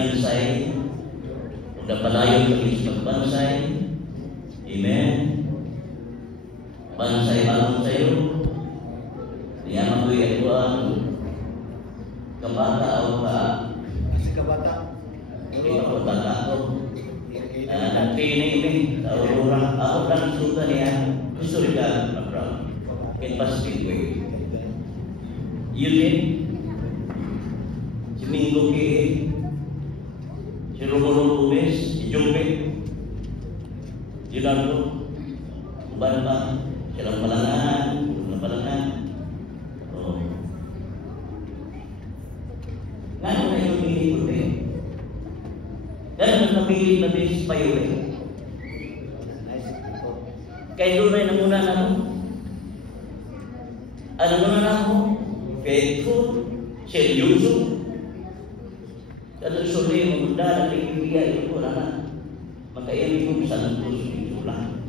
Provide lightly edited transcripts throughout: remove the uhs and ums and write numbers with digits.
binansay, kung napalayo kami sa pagbansay, amen. Bansay alam sa iyo, niyaman ko yan ko kabata o ka? Kasi kabata. Hindi ako bata ko. Nagpini ako lang suka niya, historical background in Pacific Way. Yun din, si Mingo K.A., si Romulo Gomez, si Jombe, Leonardo, Uban pa, silang Malangan. Ngayon na yung pili ko rin. Dahil ang napili natin si Payore. Kaya doon na muna na ako. Ano muna na ako? Faithful, seryoso. Dahil suli, magunda na tingin ito na. Magkaiyan ko sa Santos ito lang.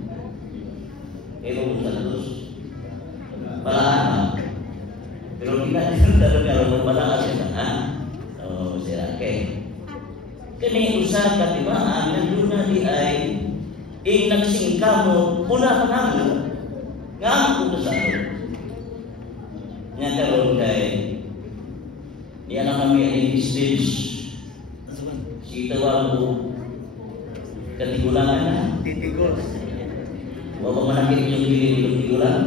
Ewan ko sa Santos. Palaan. Pero kita talaga palaan siya ha? Oo, siya. Okay. Kani usap katibaan nandun na di ay nagsingka mo mula pa namin nga ako sa nga karoon kay niya na kami ang stage si tawag ko katigulangan na Titigos. huwag pa manakit yung tigulang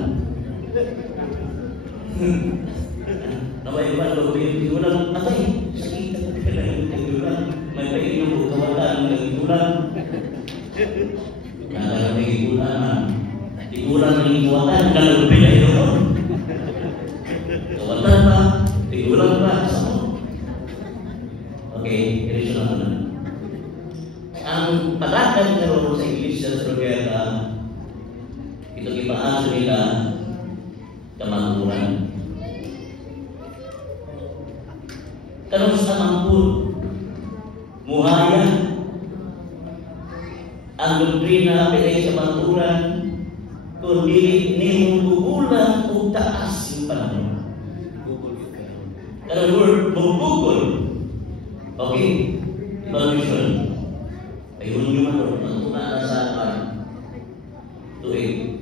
naway ba lo yung tigulang atay sakita ko kaya yung tigulang may painom ko kawatan ng tigulang nagala may tigulang ng kawatan nalubin na yun kawatan ba tigulang ba sa mo okay, irisyo lang na ang pagkakad na rin sa Iglesia sa Rogera itong ipaaso nila kamangkuran karong sa mangkur muhaya ang doktrina pinay sa mangkuran kundi nimugugulan o taas yung panahon karong word bubugol okay evaluation ayun yung ano mangkuran na sa tuig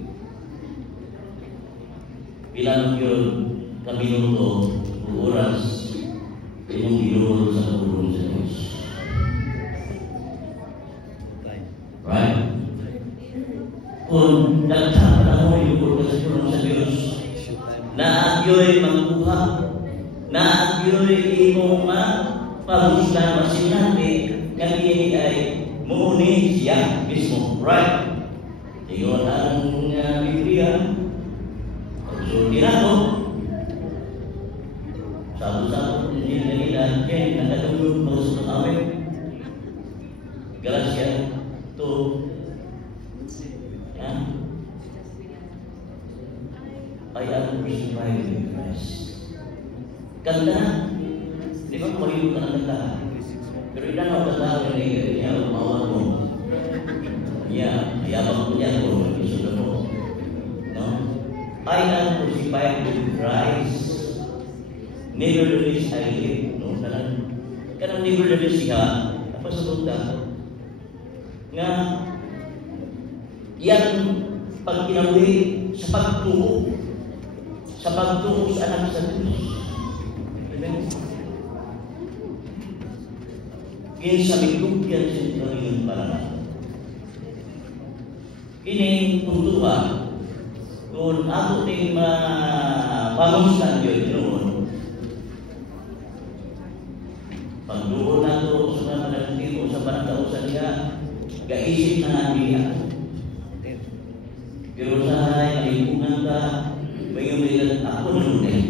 bilang yun kaminuto oras yung ginugol sa pagulong sa Diyos. Right? Kung nagtatanong mo yung pagulong sa Diyos, naagyo'y magbuha, naagyo'y imong paguslan masinati, nga ini ay muuni siya mismo. Right? Iyon ang Biblia. Pagsulti na ko, satu-satu di sini dan Ken ada dulu terus awet Galatia tuh ya ayat bersifat Christ kanda di mana meribu kanda berikan orang tahu ini ya mau aku ya ya punya aku sudah mau no ayat bersifat Christ nevertheless I live, no? Kanang nevertheless siya, apa sebutnya? Nga, yang pagkinabuhi sa pagtuo sa anak sa Diyos. Amen? Kaya sa mitugyan sa Panginoon para natin. Ini puntuhan, kung ako din mapamustan yun noon, pagduon na ito sa mga nagtiro sa panagkausan niya, gaisip na niya. Pero sa kalipungan ka, may umilan, ako nanunay.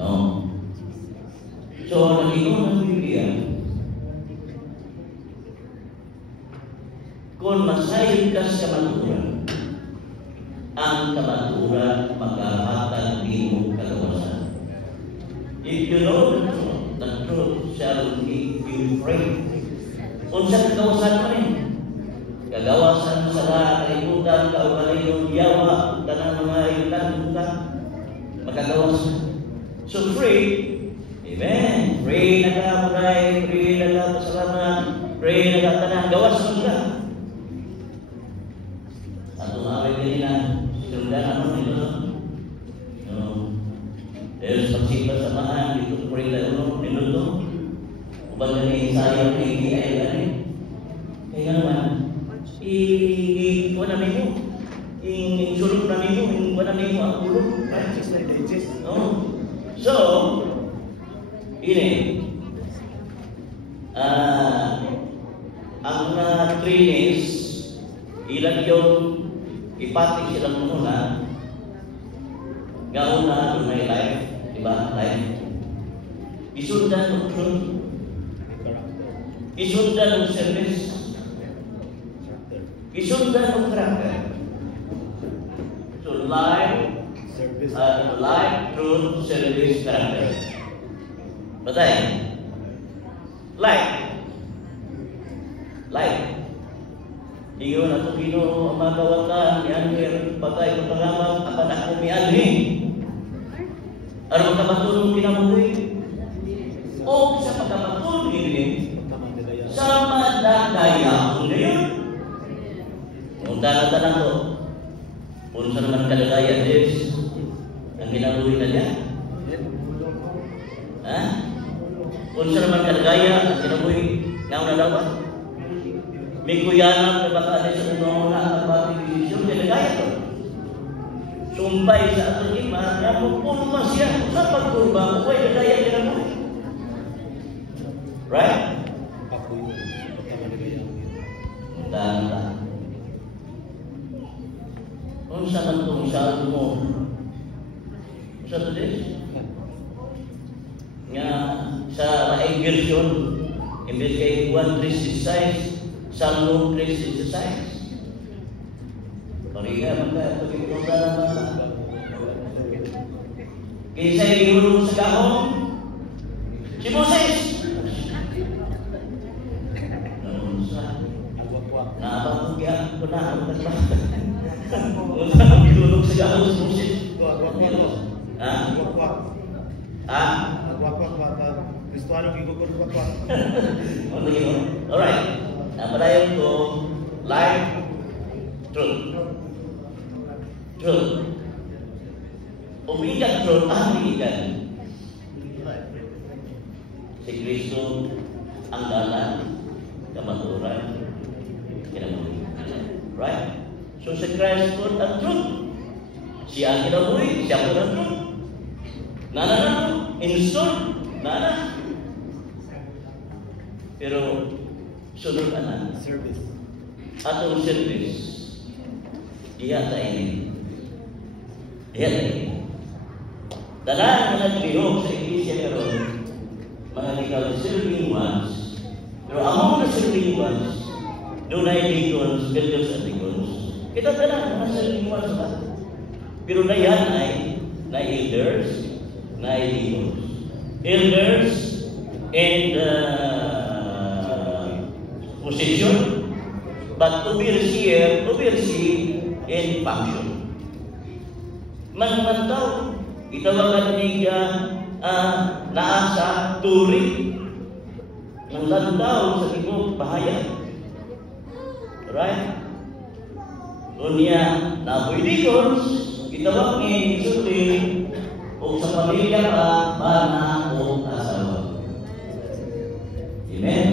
No? So, nag-ingon ng Biblia, kung masayin ka sa kamaturan, ang kamaturan maghahatag din mo kalawasan. If you know the truth shall make you free. Kung sa kagawasan mo rin, kagawasan sa kalimutan, kaugaling yawa, tanang mga ilan, makagawasan. So free, Amen. Pray na ka, pray na ka, pasalamat, pray na ka, tanan, gawas mo ka. Atong away din na, sundan ano nito. There's pagsipa sa mahan, dito pray na uno, minuto. Ubang na ni sayang na i-ay gani. Kaya naman, i-kuha na nimo. I-sulog na nimo, i-kuha na nimo ang ulo. Digest na digest. So, ini ang trainees ilan yung ipatik silang muna gauna dunay life, diba? Life. Isundan ng truth. Isundan ng service. Isundan ng character. So, life, Service. Life, truth, service, character. Batay. Life. Iyo na ito Ginoo ang mga kawatan, yan patay ng pangamang apanak mo mialhi. Ano magkamatulong kinabuhi? O sa pagkamatulong ini, sa madagaya mo ngayon. Punta na tanan to. Punta naman kalagayan, Diyos. Ang kinabuhi na niya. Ha? Punta naman kalagaya, ang kinabuhi. Ngayon na dapat. May kuyanang na baka sa unang-una ang bating desisyon, kalagaya to. Sumpay sa atong ima, na magpulma siya sa pagkurba, kung ay kalagaya kinabuhi. Right? Punta. Kung saan itong saldo mo? Kung saan ito din? Nga sa laing version, imbes kay 1.366, saldo 3.66. Pariga, magka, pagkipunta naman na. Kaysa ihulog sa kahon, si Moses! Naabang kaya ko na ang kasbata. Kung ilulog sa gawin sa Moses. Ha? Ha? Kristuano gigugur wakwak. Alright. Napadayon ko, life, truth. Truth. Umiigan truth, umiigan. Si Kristo ang dalan, kamaturan, right? So si Christ put ang truth. Siya ang kinabuhi, siya put ang truth. Nana, install, nana. Pero sunod na Service. atong service. Iya ta ini. Dalam mga trihok sa iglesia karon, mga legal serving ones, pero among the serving ones, doon ay deacons, elders at deacons. Kita tanan mga serving ones ba? Pero na yan ay na elders, na deacons. Elders and position, but oversee in function. Manmantaw, itawagan niya naasa turi ng lantaw sa ibang bahaya. Right? Dunia na pwedikons, itawag ni Sultin o sa pamilya pa, bana o asawa. Amen?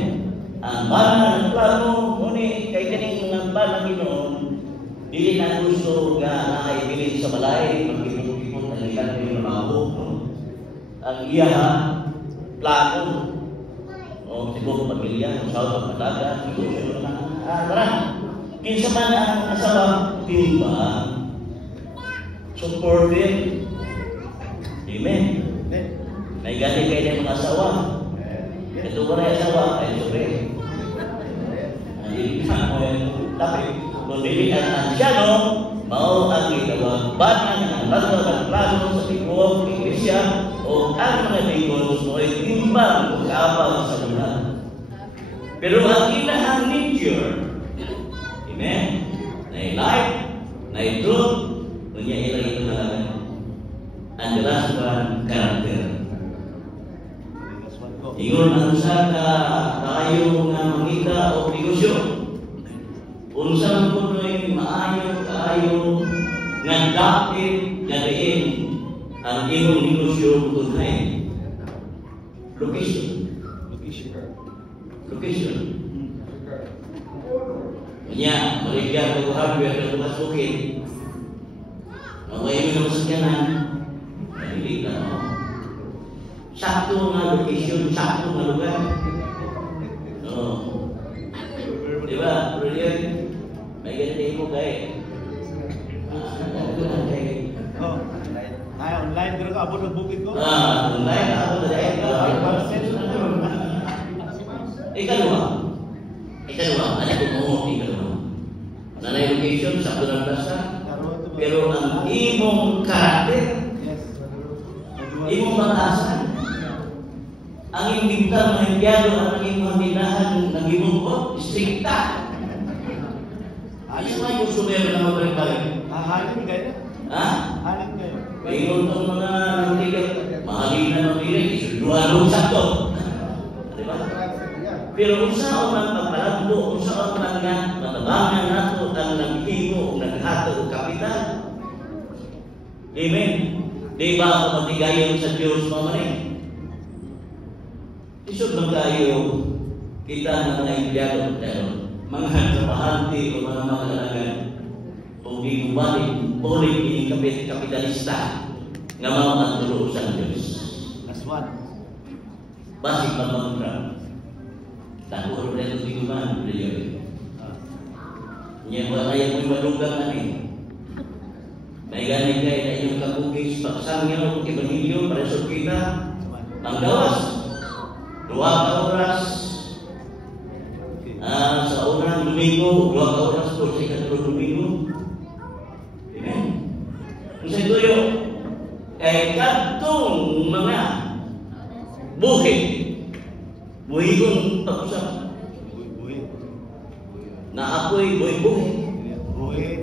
Ang bana ng plano, ngunit kay kaning mga bana Ginoon, dili na gusto nga nakaibilin sa balay, magkipot-kipot ang ilan ko yung mabuk. Ang iya plano, o siguro pamilya, o sa pagkataga, siguro na parang kinsa man ang asawa, timba, supportive. Amen. May galing kayo ng mga asawa. Ito ko na yung asawa, ay sobre. Tapi, kung dili ang asyano, mao ang itawag batan ng lato ng plano sa tibok, iglesia, o ang mga bigos mo ay timbang o kaabang sa bulan. Pero ang inahang nature, amen, na life, na truth, nunya ilang ito talaga. Ang last one, character. Ingon ang usa ka kayo nga mangita o negosyo. Unsa man kunoy maayo kaayo nga dapit gadiin ang imong negosyo tunay. Location. Nya, mereka ko hardware na masukin. Okay, mo sa sakyanan. Hindi ka mo. Sakto nga location, sakto nga lugar. No. Diba? Brilliant. May ganito mo kay. Oh. Ay, online pero ka abot ng bukid ko. Online ako na dahil. Ikalawa, ano ko mo ikalawa? Nanay location, sakto ng basta. Pero ang imong karakter, imong batasan, ang imong bintang mga empleyado, ang imong hambinahan ng imong bot, strikta. Ayos nga yung sumero na magbalik-balik. Halin kayo? Ha? Halin kayo? Mayroon itong mga nantigal, mahalin na mamilig, luhalong sakto. Diba? Pero kung saan ang pagpalambo, kung saan ang matabangan nato ang naghimo, naghatag o kapital. Amen. Di ba ako matigayon sa Diyos mamanin? Isod lang tayo kita ng mga empleyado, mga trabahante o mga makalagan o gigubalik, ulit yung kapitalista nga mga matulog sa Diyos. Last one. Basic pagpapunta. Takot ulit ang tiguman, beliau. Nya wala yang may madugang ani. May ganing kay na inyong kabukis pagsangyaw kung ibanilyo para sa kita. Ang gawas. 2 ka oras. Sa unang Domingo, 2 ka oras po sa ikatlong Domingo. Amen. Kung sa ituyo, kay katong mga buhit. Buhigon pag-usap. Buhi. Na ako'y buhi-buhi. Buhi.